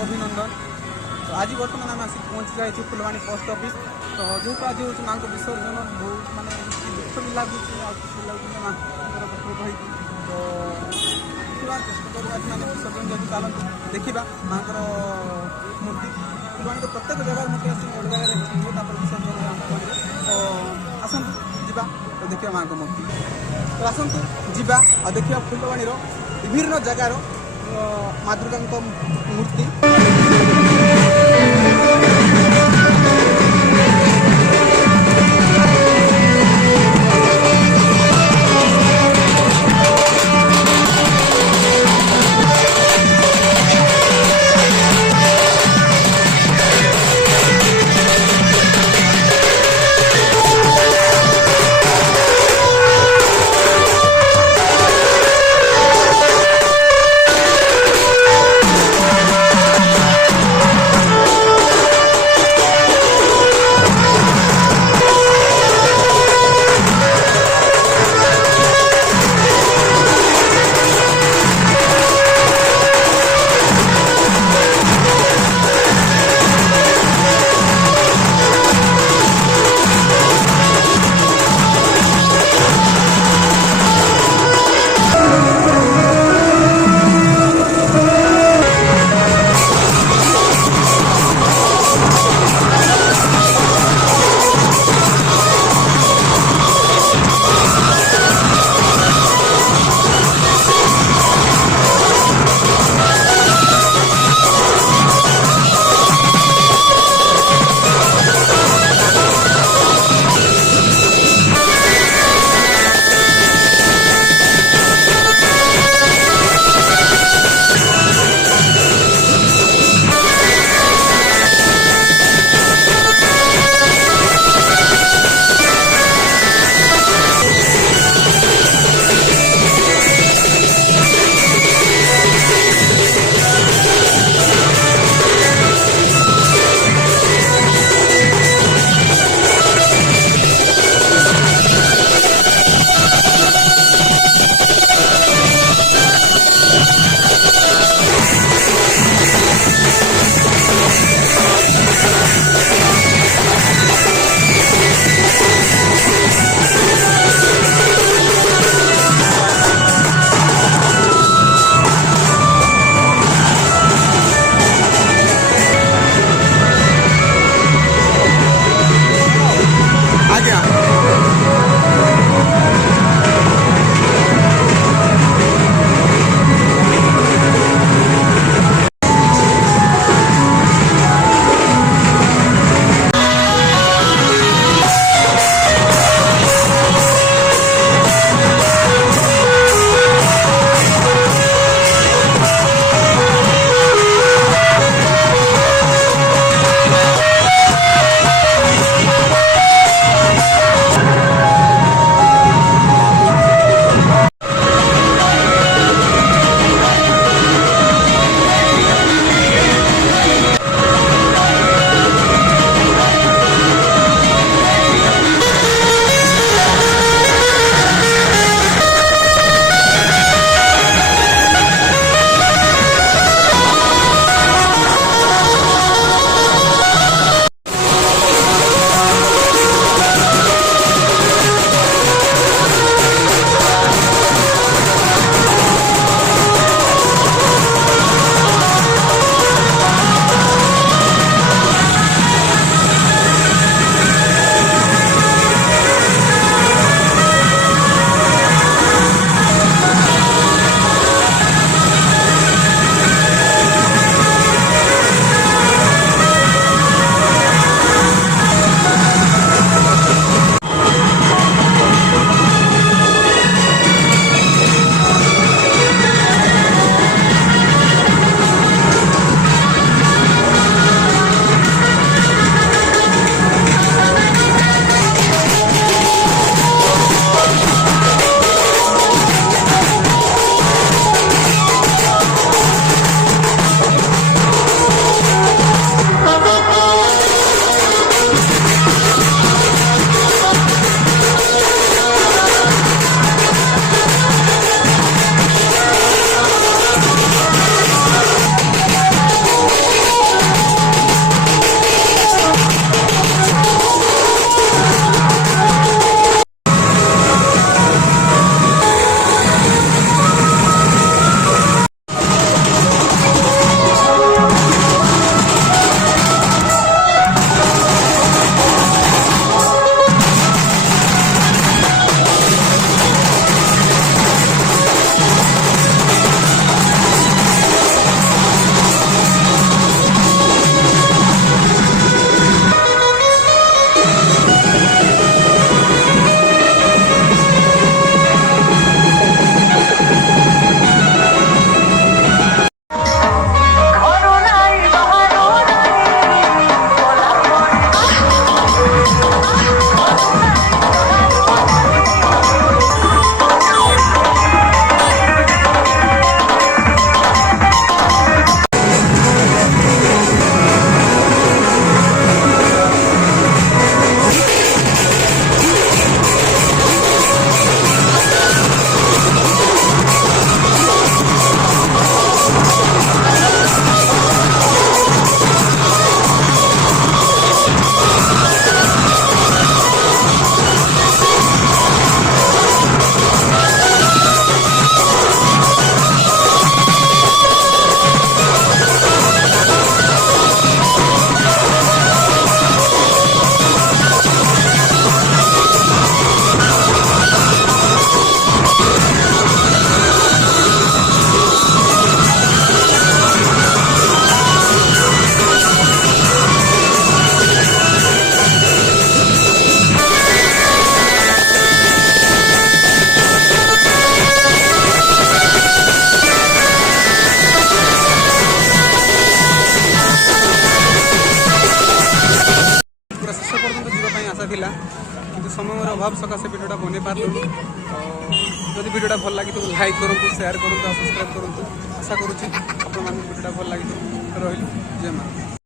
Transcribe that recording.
अभिनंदन। तो आज बर्तमान आम आसिक पहुँची जाइए फुलवाणी पोस्ट ऑफिस। तो जेहेतु आज हूँ माँ विसर्जन बहुत माने दुख भी लगुच खुशी लगुच माँ कही तो देखा चेष्टा करवा मैंने विसर्जन जब चलते देखा माँ मूर्ति फुलवाणी प्रत्येक जगह मूर्ति आस गोटे जगह विसर्जन तो आसतु जा तो देखा माँ मूर्ति तो आसतु जा और देखा फुलवाणी विभिन्न जगार माँ दुर्गा मूर्ति। अभाव सकाशे भिडियोटा बनै पार्लुनी तो जदि भिडियोटा भल लगी तो लाइक करूँ शेयर करूँ सब्सक्राइब करूँ आशा करुँच आप भिडियोटा भल लगी रही जय माता।